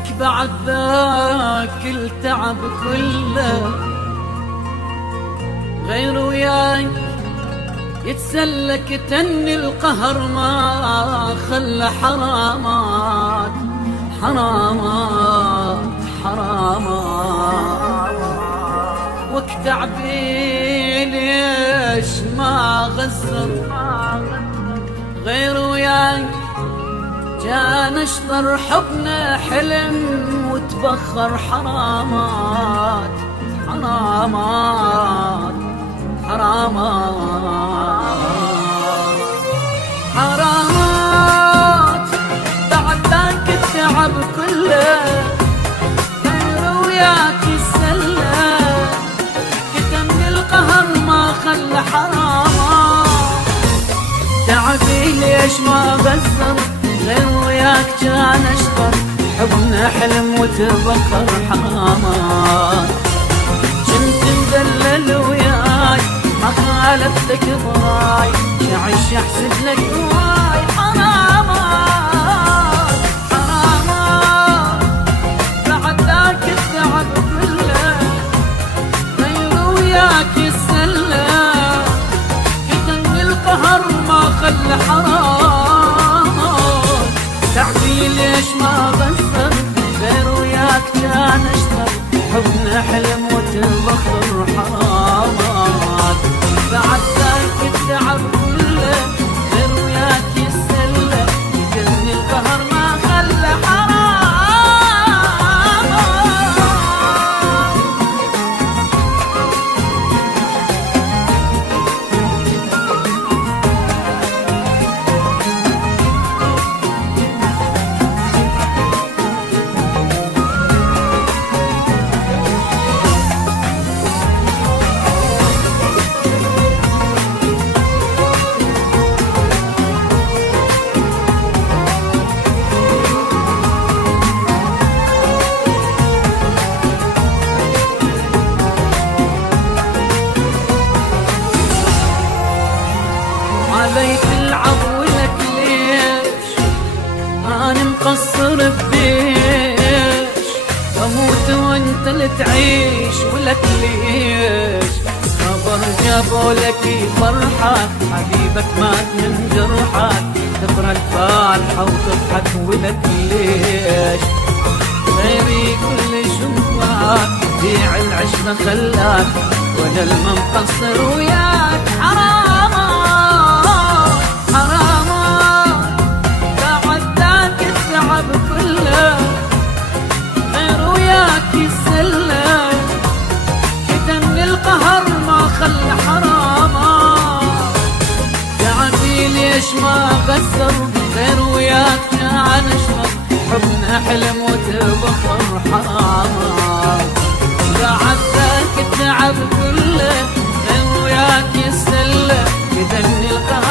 بعد ذاك التعب كله غير وياي يتسلك تني القهر ما خلى حرامات حرامات حرامات وقت تعبي ليش ما غزر غير وياي جان اشطر حبنا حلم وتبخر حرامات حرامات حرامات حرامات بعد ذاك التعب كله غير وياك السلة كتمني القهر ما خلى حرامات تعبي ليش ما غزر غير وياك كان اشطر حبنا حلم وتبخر حرامات كنت مدلل وياي ما خالفتك ضاي شعش احسد لك هواي حرامات حرامات بعد ذاك التعب كله غير وياك السله كتني القهر ما خلى حرامات تعبي ليش ما غسر غير وياك كان اشطر حبنا حلم وتبخر حرامات بعد ذاك التعب كله غير وياك السله يجني القهر ما خلى علي تلعب ولك ليش أنا مقصر بديش أموت وانت اللي تعيش ولك ليش خبر جابوا لك فرحة حبيبك مات من جرحك تقرأ الفاتحة وتضحك ولك ليش غيري كل شوفك بيع العشرة خلاك وانا المقصر وياك حرامات حرامات بعد ذاك التعب كله غير وياك السله كتمني القهر ما خلى حرامات تعبي ليش ما غسر غير وياك كان اشرب حبنا حلم وتبخر حرامات بعد ذاك التعب كله غير وياك السله كتمني القهر